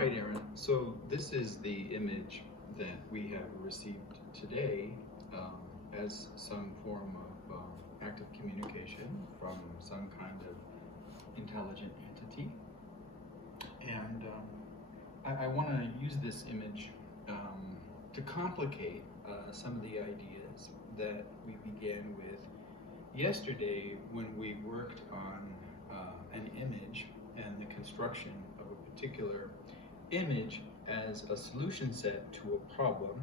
right, aaRon, so this is the image that we have received today as some form of active communication from some kind of intelligent entity. And I want to use this image to complicate some of the ideas that we began with yesterday when we worked on an image and the construction of a particular image as a solution set to a problem,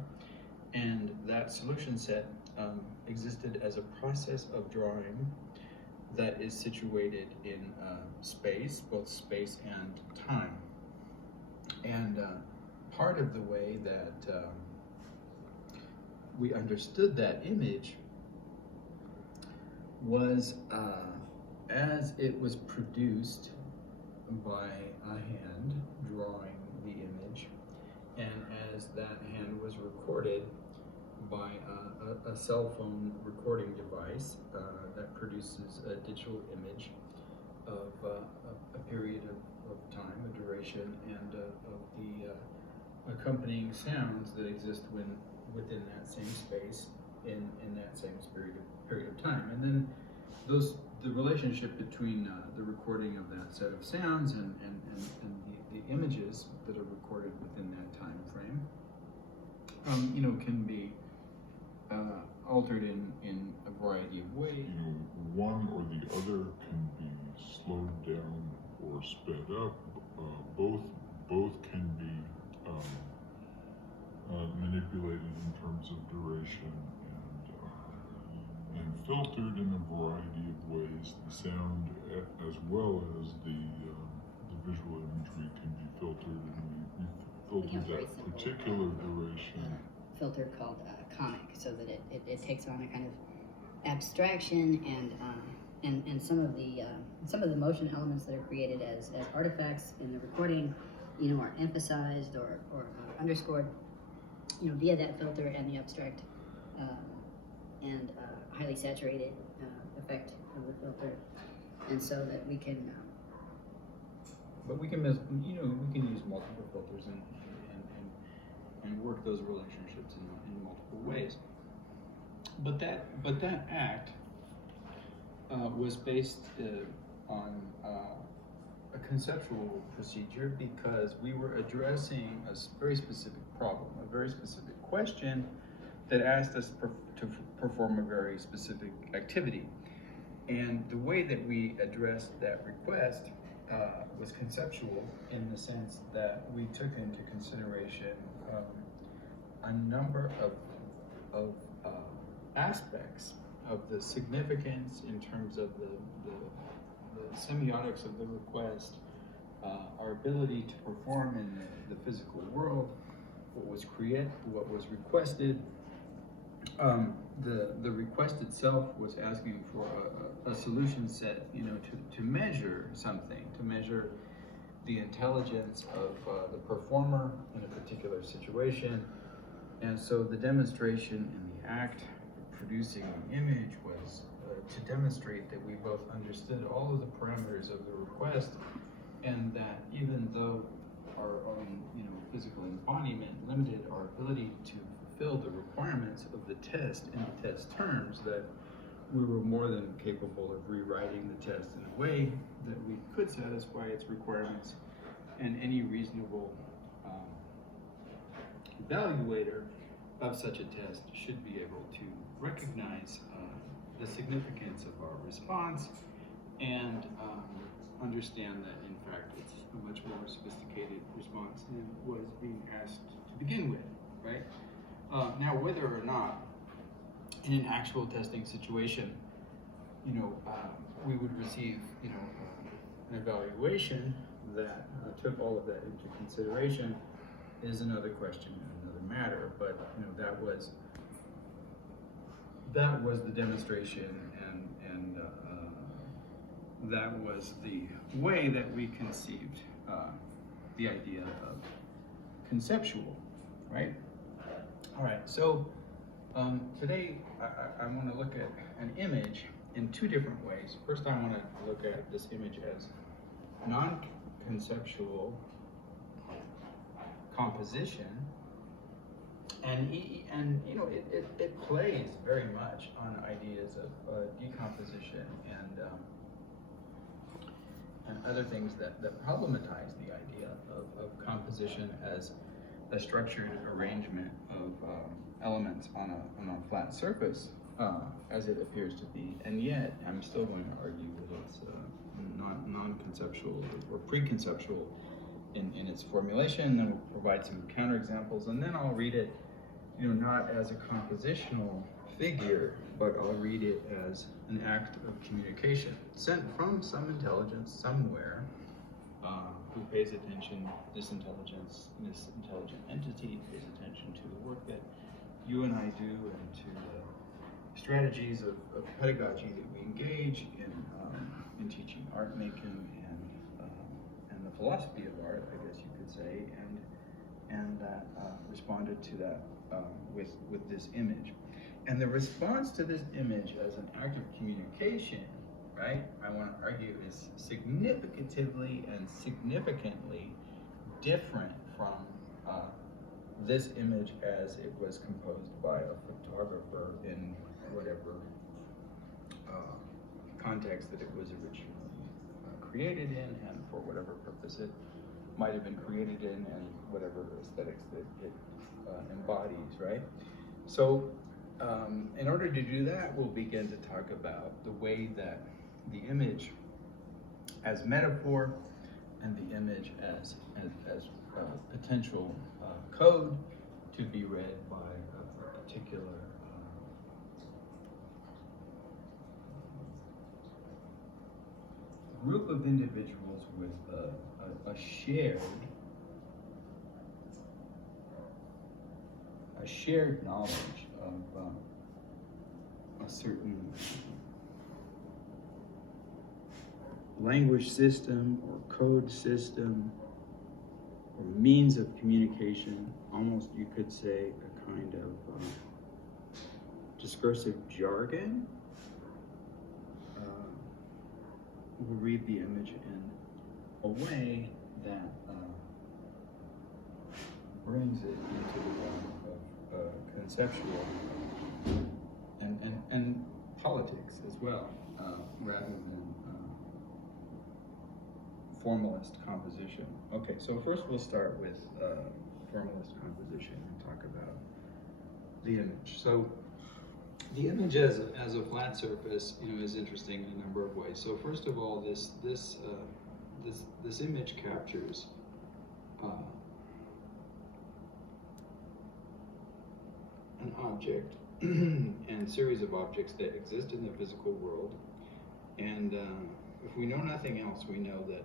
and that solution set existed as a process of drawing that is situated in space, both space and time. And part of the way that we understood that image was as it was produced by a hand drawing the image, and as that hand was recorded by a cell phone recording device that produces a digital image of a period of time, a duration, and of the accompanying sounds that exist within that same space in that same period of time. And then the relationship between the recording of that set of sounds and the images that are recorded within that time frame, can be altered in a variety of ways. One or the other can be slowed down or sped up. Both can be manipulated in terms of duration and filtered in a variety of ways. The sound as well as the visual imagery can be filtered, and we filter that particular duration. Filter called comic, so that it takes on a kind of abstraction and some of the motion elements that are created as artifacts in the recording, are emphasized or underscored, via that filter and the abstract and highly saturated effect of the filter, and so that we can. But we can use multiple filters and work those relationships in multiple ways. But that act was based on a conceptual procedure because we were addressing a very specific problem, a very specific question that asked us to perform a very specific activity. And the way that we addressed that request was conceptual in the sense that we took into consideration a number of aspects of the significance in terms of the semiotics of the request, our ability to perform in the physical world, what was requested. The request itself was asking for a solution set, to measure something, to measure the intelligence of the performer in a particular situation. And so the demonstration in the act of producing the image was to demonstrate that we both understood all of the parameters of the request, and that even though our own physical embodiment limited our ability to fulfill the requirements of the test in the test terms, that we were more than capable of rewriting the test in a way that we could satisfy its requirements, and any reasonable evaluator of such a test should be able to recognize the significance of our response and understand that in fact it's a much more sophisticated response than was being asked to begin with, right? Now, whether or not in an actual testing situation, we would receive, an evaluation that took all of that into consideration is another question and another matter. But that was the demonstration, and that was the way that we conceived the idea of conceptual, right? All right, so today I want to look at an image in two different ways. First, I want to look at this image as non-conceptual composition, and you know, it plays very much on ideas of decomposition and other things that problematize the idea of composition as a structured arrangement of elements on a flat surface, as it appears to be. And yet, I'm still going to argue that it's non-conceptual or pre-conceptual in its formulation. Then we'll provide some counterexamples, and then I'll read it, you know, not as a compositional figure, but I'll read it as an act of communication sent from some intelligence somewhere, who pays attention, this intelligent entity pays attention to the work that you and I do, and to the strategies of pedagogy that we engage in teaching art making and the philosophy of art, I guess you could say, and that responded to that with this image. And the response to this image as an act of communication, right, I want to argue, is significantly different from this image as it was composed by a photographer in whatever context that it was originally created in, and for whatever purpose it might have been created in, and whatever aesthetics that it embodies, right? So in order to do that, we'll begin to talk about the way that the image as metaphor and the image as potential code to be read by a particular group of individuals with a shared knowledge of a certain language system or code system or means of communication, almost you could say a kind of discursive jargon. We'll read the image in a way that brings it into the realm of conceptual and politics as well, rather than formalist composition. Okay, so first we'll start with formalist composition and talk about the image. So the image as a flat surface, you know, is interesting in a number of ways. So first of all, this image captures an object and series of objects that exist in the physical world. And if we know nothing else, we know that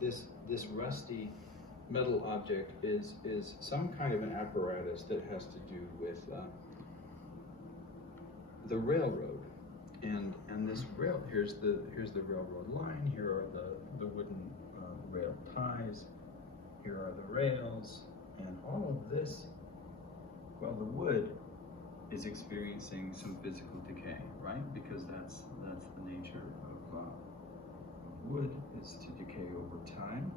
this rusty metal object is some kind of an apparatus that has to do with the railroad, and this rail, here's the railroad line, here are the wooden rail ties, here are the rails, and all of this, well, the wood is experiencing some physical decay, right? Because that's the nature of wood, is to decay over time.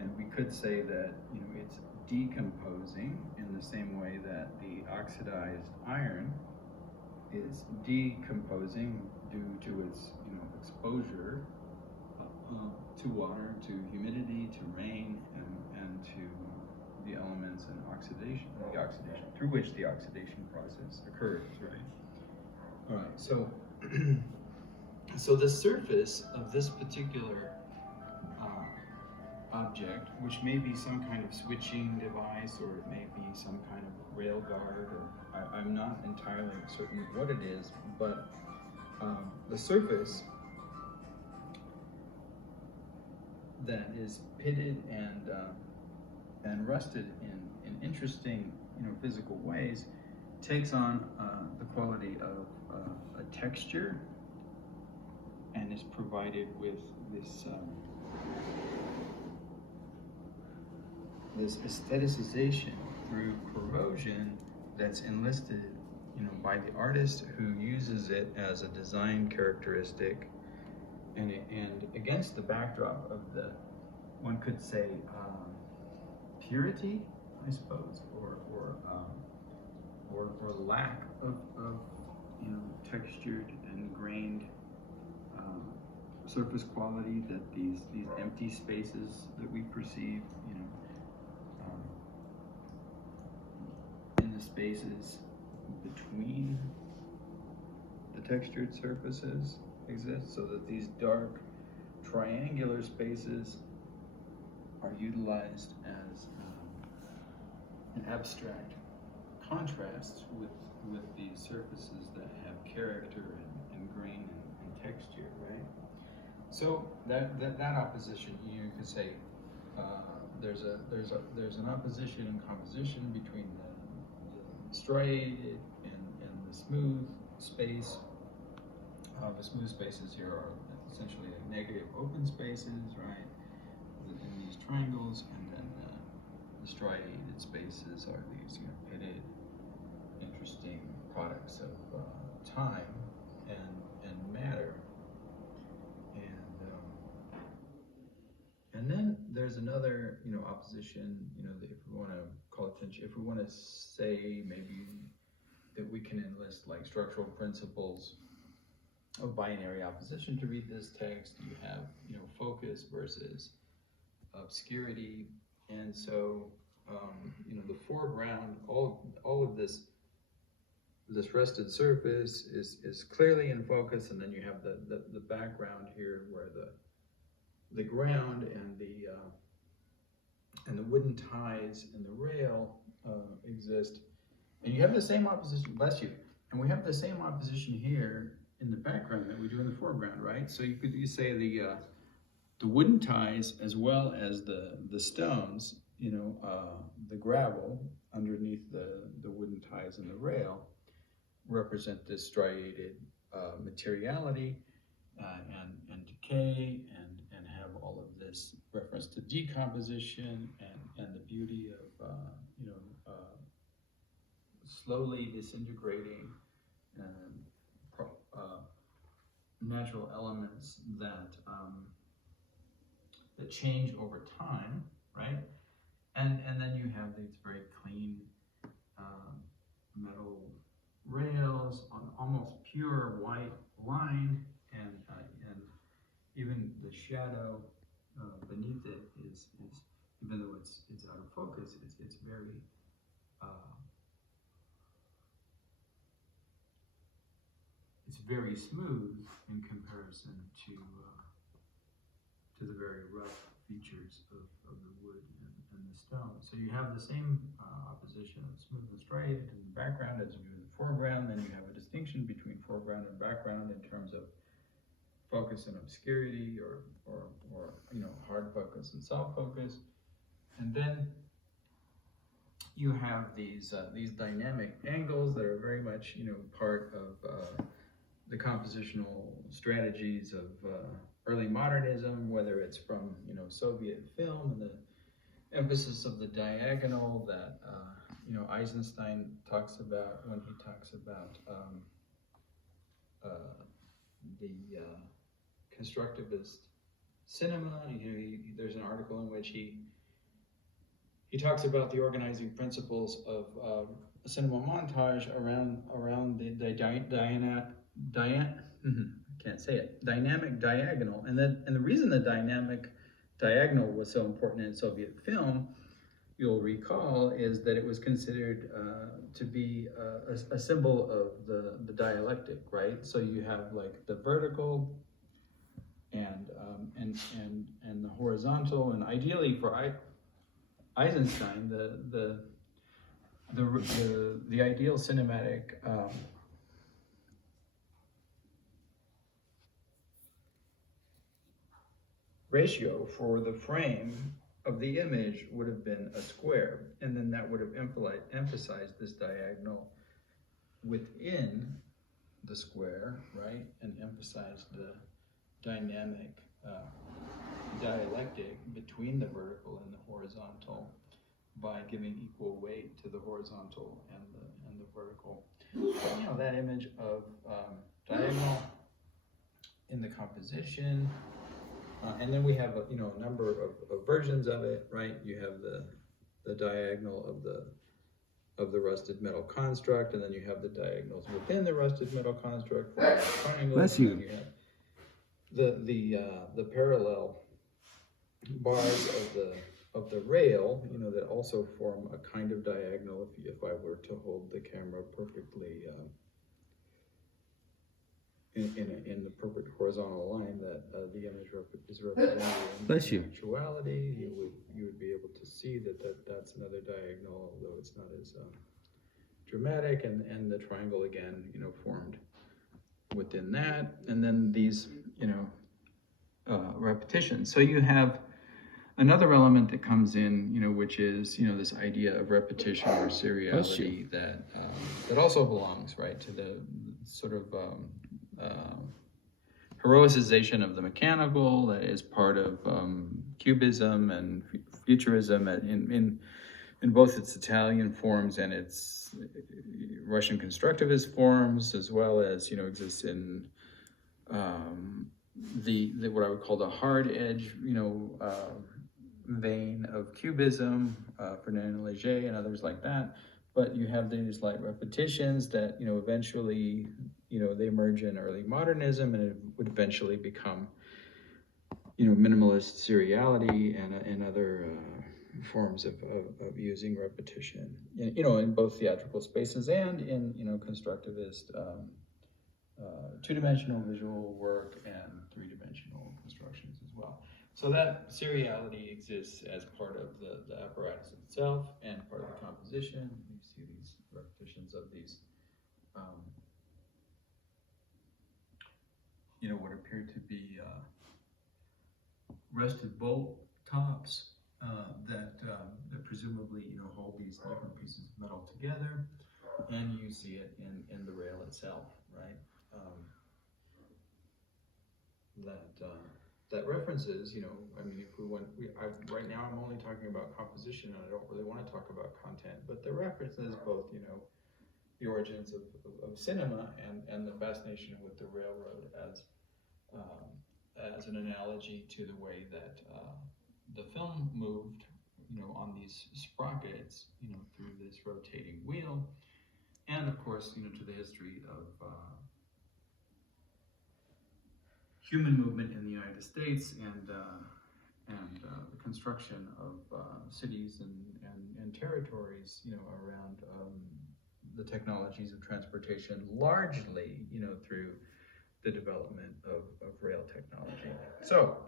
And we could say that, you know, it's decomposing in the same way that the oxidized iron is decomposing due to its, you know, exposure to water, to humidity, to rain, and to the elements and oxidation through which the oxidation process occurs, right? All right, so so the surface of this particular object, which may be some kind of switching device, or it may be some kind of rail guard, or I'm not entirely certain what it is, but the surface that is pitted and rusted in interesting, you know, physical ways takes on the quality of a texture, and is provided with this aestheticization through corrosion that's enlisted, you know, by the artist, who uses it as a design characteristic, and against the backdrop of the, one could say, purity, I suppose, or lack of textured and grained surface quality that these empty spaces that we perceive, in the spaces between the textured surfaces exist, so that these dark triangular spaces are utilized as an abstract contrast with these surfaces that have character and grain and texture, right? So that opposition, you could say there's an opposition in composition between the striated and the smooth space. The smooth spaces here are essentially like negative open spaces, right? In these triangles, and then the striated spaces are these pitted, interesting products of time and matter. And then there's another, opposition, that if we want to call attention, if we want to say maybe that we can enlist like structural principles of binary opposition to read this text, you have, focus versus obscurity. And so, the foreground, all of this rested surface is clearly in focus, and then you have the background here where the ground and the wooden ties and the rail exist, and you have the same opposition. Bless you. And we have the same opposition here in the background that we do in the foreground, right? So you could say the wooden ties as well as the stones, the gravel underneath the wooden ties and the rail represent this striated materiality and decay and have all of this reference to decomposition and the beauty of slowly disintegrating natural elements that change over time, right? And then you have these very clean metal rails on almost pure white line, and even the shadow beneath it is even though it's out of focus, it's very smooth in comparison to the very rough features of the wood and the stone. So you have the same opposition of smooth and striated in the background as you do in the foreground. Then you have a distinction between foreground and background in terms of focus and obscurity, or hard focus and soft focus. And then you have these dynamic angles that are very much part of the compositional strategies of early modernism, whether it's from Soviet film and the emphasis of the diagonal that Eisenstein talks about when he talks about the constructivist cinema. There's an article in which he talks about the organizing principles of cinema montage around the dynamic diagonal, and the reason the dynamic diagonal was so important in Soviet film, you'll recall, is that it was considered to be a symbol of the dialectic, right? So you have like the vertical and the horizontal, and ideally for Eisenstein, the ideal cinematic ratio for the frame of the image would have been a square, and then that would have emphasized this diagonal within the square, right, and emphasized the dynamic dialectic between the vertical and the horizontal by giving equal weight to the horizontal and the vertical. That image of diagonal in the composition. And then we have a number of versions of it, right? You have the diagonal of the rusted metal construct, and then you have the diagonals within the rusted metal construct for the triangles. Bless and you. then you have the parallel bars of the rail, that also form a kind of diagonal. If I were to hold the camera perfectly in the perfect horizontal line that the image is represented in Bless you. actuality, you would be able to see that's another diagonal, although it's not as dramatic, and the triangle again, formed within that, and then these, repetitions. So you have another element that comes in, which is, this idea of repetition or seriality that also belongs, right, to the sort of heroicization of the mechanical that is part of Cubism and Futurism in both its Italian forms and its Russian constructivist forms, as well as exists in the what I would call the hard edge vein of Cubism, Fernand Léger and others like that. But you have these light repetitions that eventually they emerge in early modernism, and it would eventually become minimalist seriality and other forms of using repetition, in both theatrical spaces and in constructivist two-dimensional visual work and three-dimensional constructions as well. So that seriality exists as part of the apparatus itself and part of the composition. You see these repetitions of these what appear to be rusted bolt tops that presumably hold these different pieces of metal together, and you see it in the rail itself, right? That references, I mean, if we went, right now I'm only talking about composition, and I don't really want to talk about content, but the references both, the origins of cinema and the fascination with the railroad as an analogy to the way that the film moved, on these sprockets, through this rotating wheel, and of course, to the history of human movement in the United States and the construction of cities and territories, around the technologies of transportation, largely, through the development of rail technology. So,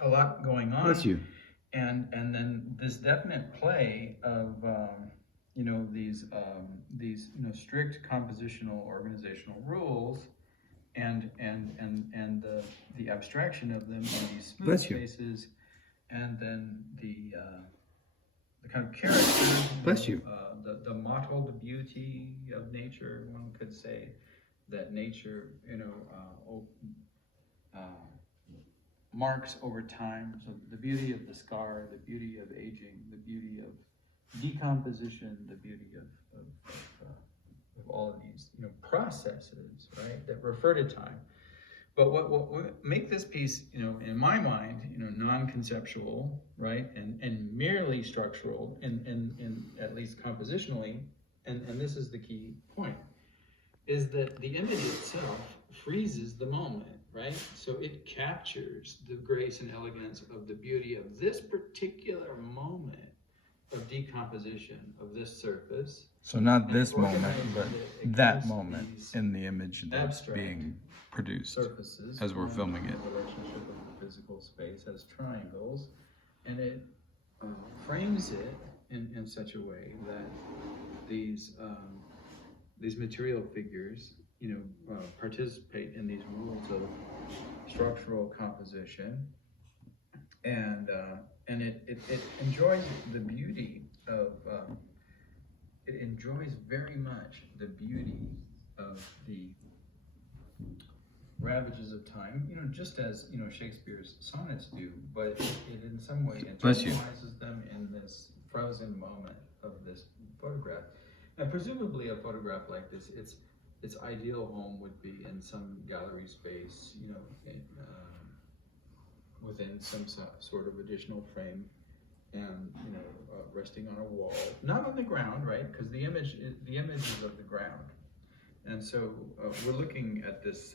a lot going on. Bless you. And then this definite play of these strict compositional organizational rules and the abstraction of them in these smooth spaces, and then the kind of character, Bless you. the mottled beauty of nature. One could say that nature, marks over time. So the beauty of the scar, the beauty of aging, the beauty of decomposition, the beauty of all of these, processes, right, that refer to time. But what make this piece, in my mind, non-conceptual, right, and merely structural, and at least compositionally, and this is the key point, is that the image itself freezes the moment, right? So it captures the grace and elegance of the beauty of this particular moment of decomposition of this surface. So not this moment, but that moment in the image that's being produced surfaces as we're filming it. The relationship of the physical space as triangles, and it frames it in such a way that these material figures, participate in these rules of structural composition, and it enjoys the beauty of it enjoys very much the beauty of the ravages of time, just as Shakespeare's sonnets do, but it in some way internalizes them in this frozen moment of this photograph. Now, presumably, a photograph like this, its ideal home would be in some gallery space, within some sort of additional frame, and resting on a wall, not on the ground, right? Because the image is of the ground, and so we're looking at these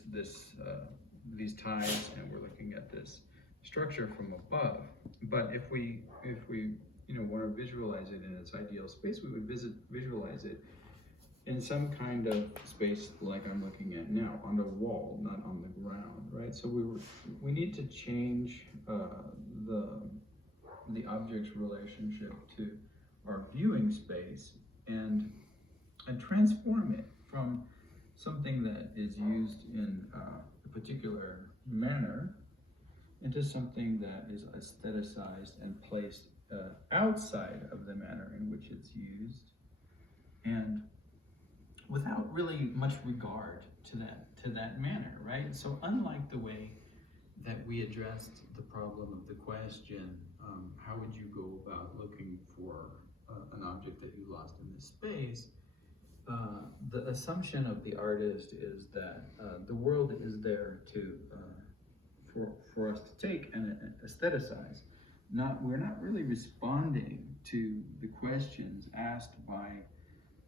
ties, and we're looking at this structure from above. But if we want to visualize it in its ideal space, we would visualize it in some kind of space like I'm looking at now, on the wall, not on the ground, right? So we need to change the object's relationship to our viewing space and transform it from something that is used in a particular manner into something that is aestheticized and placed outside of the manner in which it's used, and without really much regard to that manner, right? So unlike the way that we addressed the problem of the question, how would you go about looking for an object that you lost in this space? The assumption of the artist is that the world is there for us to take and aestheticize. We're not really responding to the questions asked by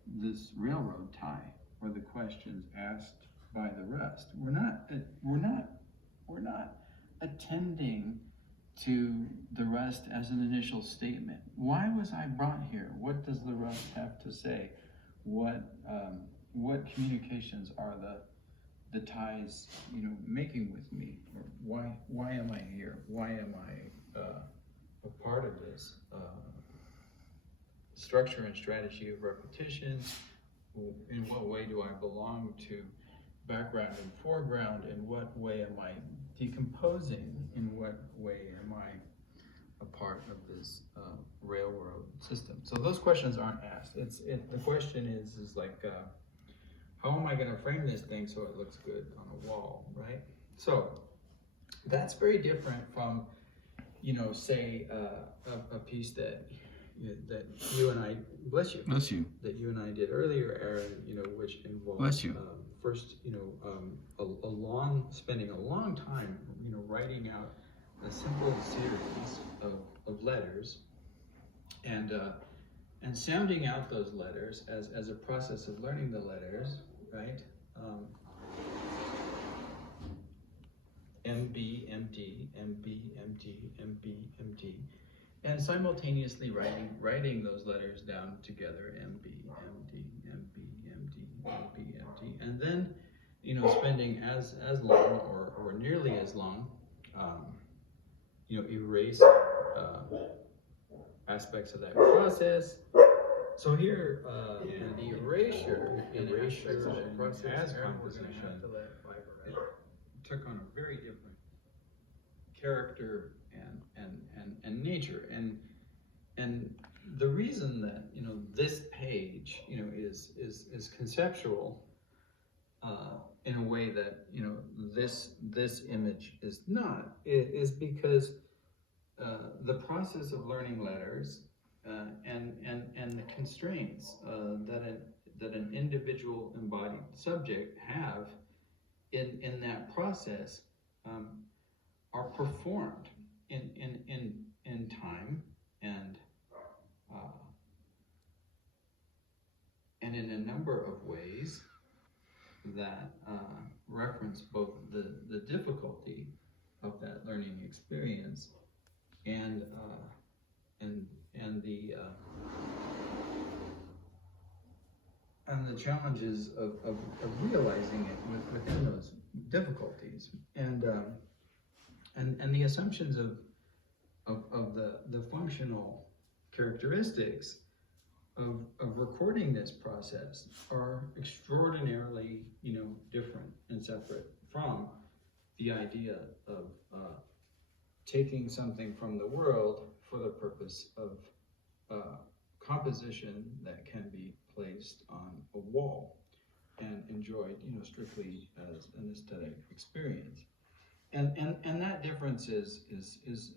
this railroad tie or the questions asked by the rest. We're not attending to the rest as an initial statement. Why was I brought here? What does the rest have to say? What communications are the ties making with me? Or why am I here? Why am I a part of this structure and strategy of repetitions? In what way do I belong to background and foreground? In what way am I decomposing? In what way am I a part of this railroad system? So those questions aren't asked. The question is like, how am I going to frame this thing so it looks good on a wall, right? So that's very different from, say a piece that you and I, bless you, that you and I did earlier, Aaron, which involved first, spending a long time, writing out a simple series of letters, and sounding out those letters as a process of learning the letters, right? MB, MD, MB, MD, MB, MD, and simultaneously writing those letters down together, MB, MD, MB, MD, MB, MD, and then, spending as long or nearly as long, erase aspects of that process. So here, the erasure of the process as composition, it took on a very different character and nature, and the reason that this page is conceptual in a way that this image is not, is because the process of learning letters and the constraints that an individual embodied subject have in that process are performed in time and in a number of ways that reference both the difficulty of that learning experience and the challenges of realizing it within those difficulties, and the assumptions of the functional characteristics of recording this process are extraordinarily different and separate from the idea of taking something from the world for the purpose of composition that can be placed on a wall and enjoyed strictly as an aesthetic experience. And that difference is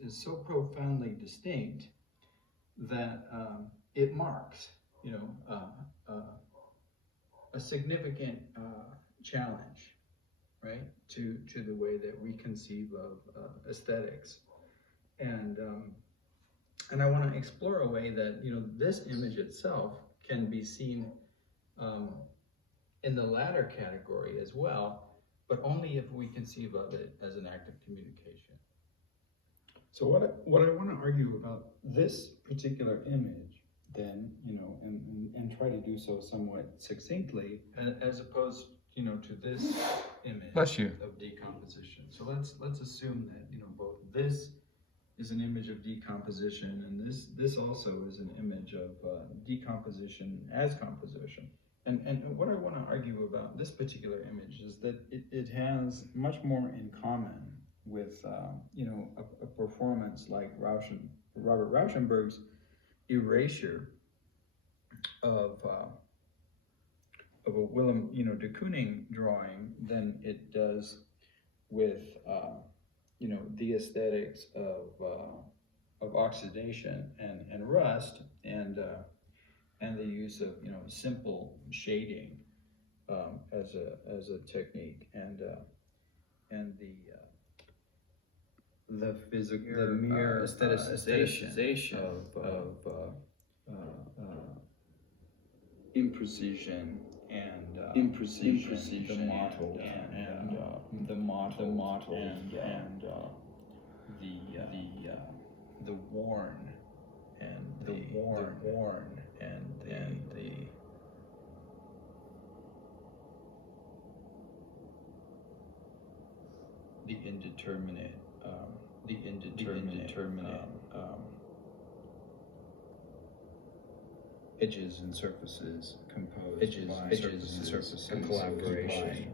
so profoundly distinct that it marks a significant challenge, right, to the way that we conceive of aesthetics. And And I want to explore a way that, this image itself can be seen in the latter category as well, but only if we conceive of it as an act of communication. So what I want to argue about this particular image, then, and try to do so somewhat succinctly, as opposed, to this image Bless you. of decomposition. So let's assume that, both this is an image of decomposition, and this also is an image of decomposition as composition. And what I want to argue about this particular image is that it has much more in common with a performance like Robert Rauschenberg's erasure of a Willem de Kooning drawing than it does with the aesthetics of oxidation and rust and the use of simple shading as a technique and the mere aestheticization of imprecision and the mottled and the mottled and the worn and the worn and the indeterminate edges and surfaces composed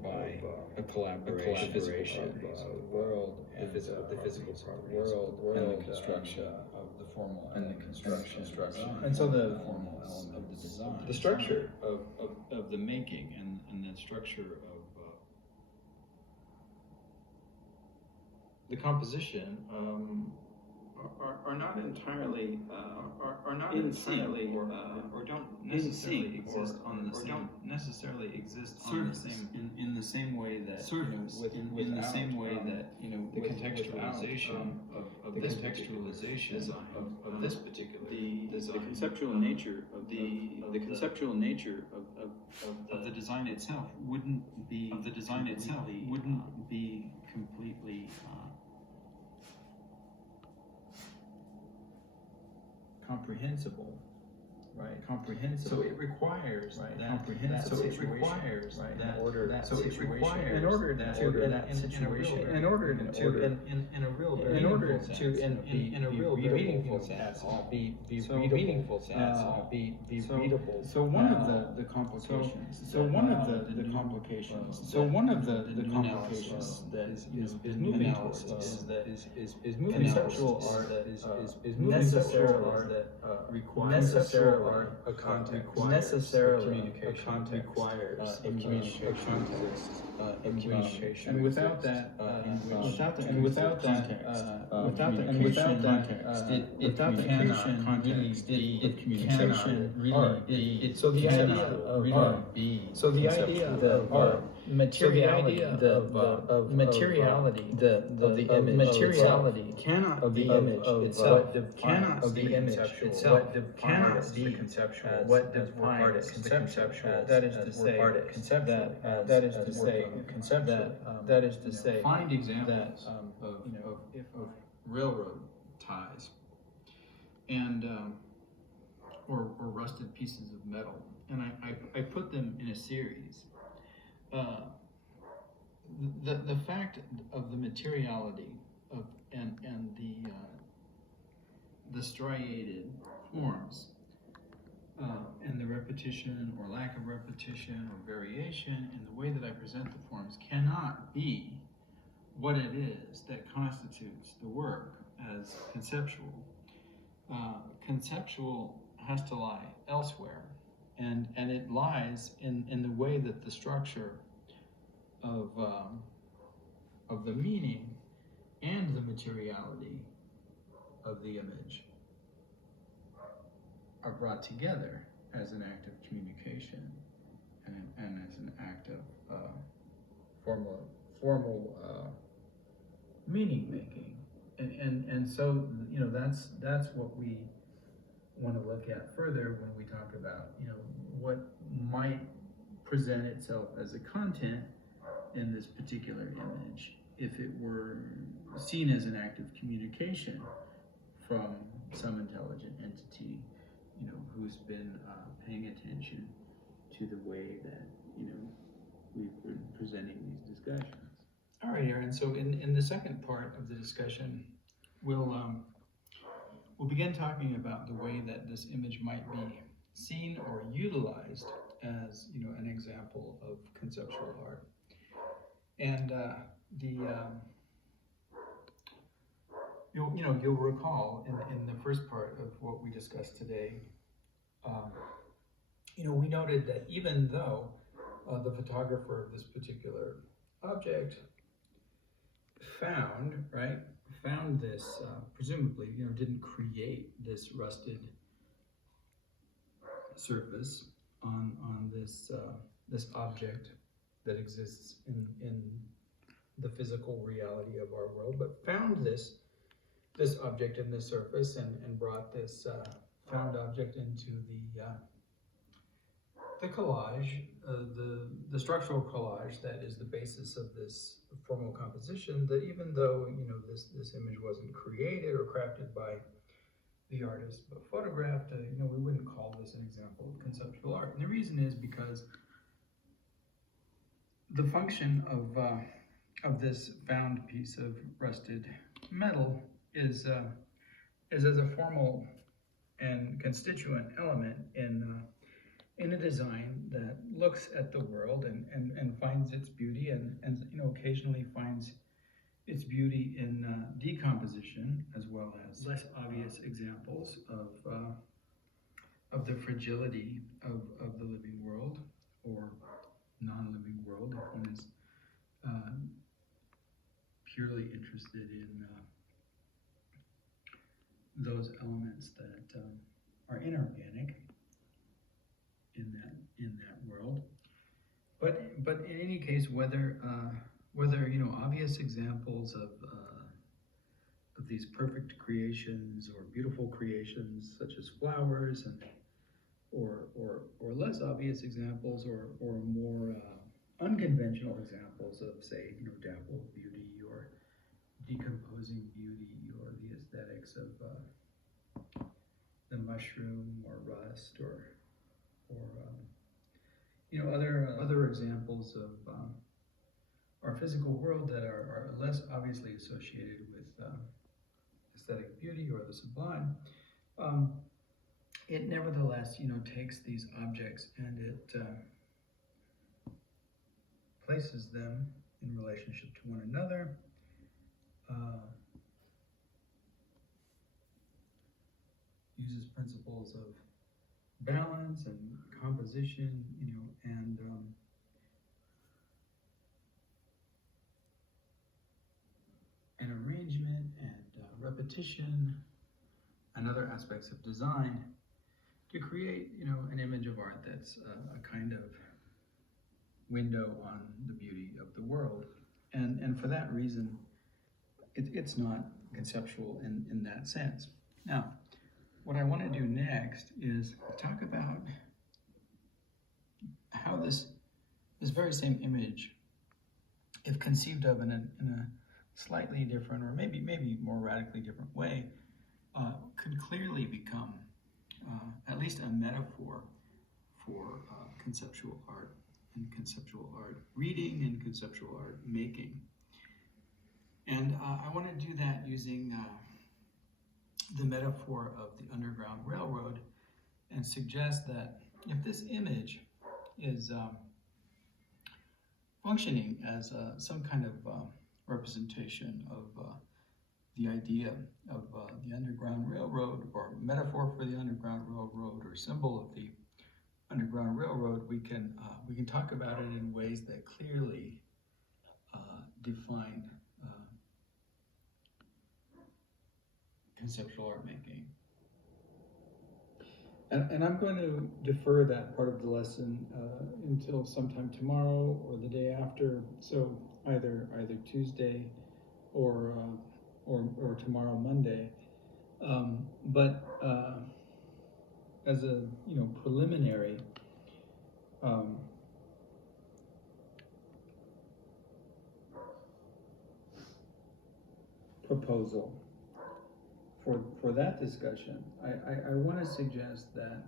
by a collaboration of the world and the physical properties of the world and the construction of the formal and the construction and so the formal element of the design, the structure of the making and the structure of the composition are not entirely or don't necessarily exist on the same in the same way that surface in the same way that the contextualization of this contextualization of this particular the conceptual nature of the conceptual nature of the design itself wouldn't be completely comprehensible, right? So it requires So one of the complications that is moving towards is moving conceptual art is necessarily art requires a context requires a communication, and without that it cannot really be. So the idea of art, materiality of the image cannot be itself cannot be conceptual. What defines the conceptual? That is to say find examples of railroad ties and or rusted pieces of metal, and I put them in a series. The fact of the materiality of and the striated forms and the repetition or lack of repetition or variation in the way that I present the forms cannot be what it is that constitutes the work as conceptual. Conceptual has to lie elsewhere, and it lies in the way that the structure of the meaning and the materiality of the image are brought together as an act of communication and as an act of formal meaning making. And and so, you know, that's what we want to look at further when we talk about, you know, what might present itself as a content in this particular image if it were seen as an act of communication from some intelligent entity, you know, who's been paying attention to the way that, you know, we've been presenting these discussions. All right, Aaron, so in the second part of the discussion, we'll begin talking about the way that this image might be seen or utilized as, you know, an example of conceptual art. And you'll recall in the first part of what we discussed today, you know, we noted that even though the photographer of this particular object found this, presumably, you know, didn't create this rusted surface on this this object that exists in the physical reality of our world, but found this object in this surface and brought this found object into the collage, the structural collage that is the basis of this formal composition, that even though, you know, this image wasn't created or crafted by the artist but photographed, you know, we wouldn't call this an example of conceptual art. And the reason is because the function of this found piece of rusted metal is as a formal and constituent element in a design that looks at the world and finds its beauty and you know, occasionally finds its beauty in decomposition, as well as less obvious examples of the fragility of the living world or non-living world, if one is purely interested in those elements that are inorganic in that world. But in any case, whether you know, obvious examples of these perfect creations or beautiful creations such as flowers, and or less obvious examples or more unconventional examples of, say, you know, dappled beauty or decomposing beauty or the aesthetics of the mushroom or rust or you know, other examples of our physical world that are less obviously associated with aesthetic beauty or the sublime, it nevertheless, you know, takes these objects and it places them in relationship to one another, uses principles of balance and composition, you know, and arrangement and repetition and other aspects of design to create, you know, an image of art that's a kind of window on the beauty of the world. And for that reason, it's not conceptual in that sense. Now, what I want to do next is talk about how this very same image, if conceived of in a slightly different or maybe more radically different way, could clearly become at least a metaphor for conceptual art and conceptual art reading and conceptual art making. And I want to do that using the metaphor of the Underground Railroad and suggest that if this image is functioning as some kind of representation of the idea of the Underground Railroad, or metaphor for the Underground Railroad, or symbol of the Underground Railroad, we can talk about it in ways that clearly define conceptual art making. And I'm going to defer that part of the lesson until sometime tomorrow or the day after. So either Tuesday or or tomorrow, Monday. But as a preliminary, proposal for that discussion, I want to suggest that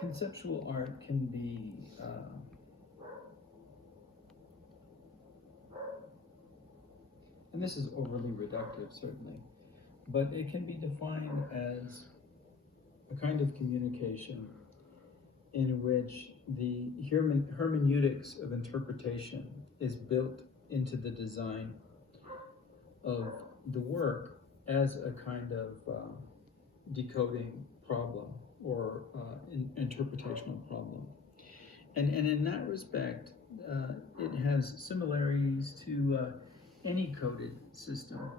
conceptual art can be and this is overly reductive certainly, but it can be defined as a kind of communication in which the hermeneutics of interpretation is built into the design of the work as a kind of decoding problem or interpretational problem. And in that respect, it has similarities to any coded system,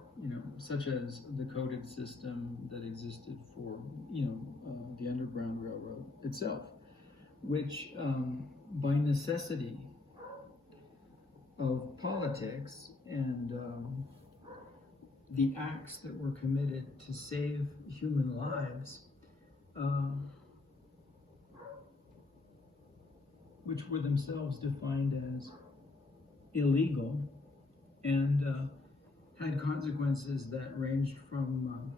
such as the coded system that existed for, the Underground Railroad itself, which by necessity of politics and the acts that were committed to save human lives, which were themselves defined as illegal and had consequences that ranged from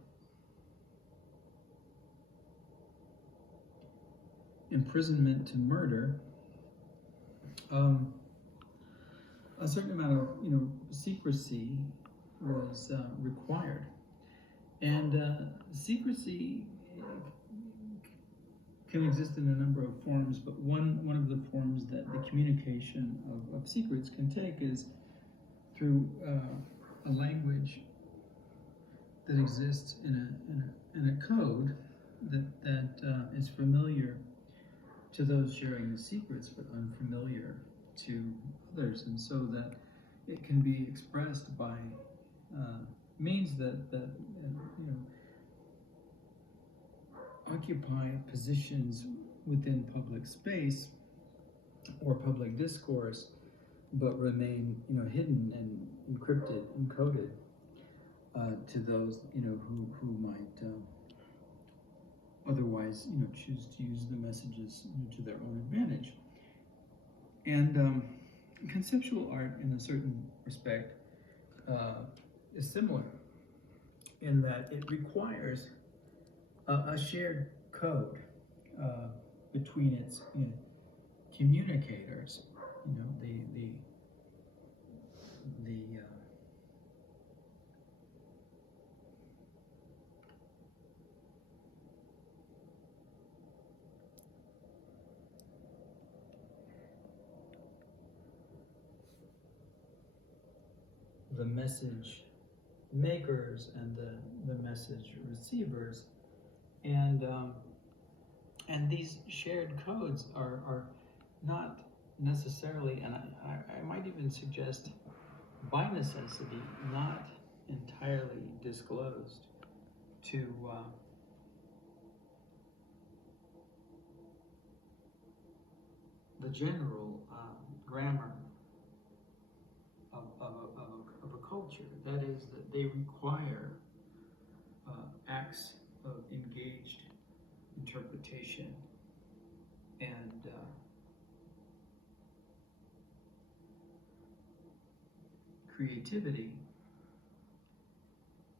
imprisonment to murder. A certain amount of secrecy was required, and secrecy can exist in a number of forms, but one of the forms that the communication of secrets can take is through a language that exists in a code that is familiar to those sharing the secrets, but unfamiliar to others, and so that it can be expressed by means that occupy positions within public space or public discourse, but remain hidden and encrypted, encoded to those who might otherwise choose to use the messages to their own advantage. And conceptual art, in a certain respect, is similar in that it requires a shared code between its communicators, the message makers and the message receivers, and these shared codes are not necessarily, and I might even suggest by necessity, not entirely disclosed to the general grammar of a culture. That is, that they require acts of engaged interpretation and creativity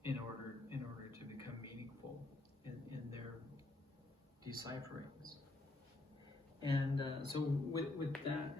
in order to become meaningful in their decipherings. And so with that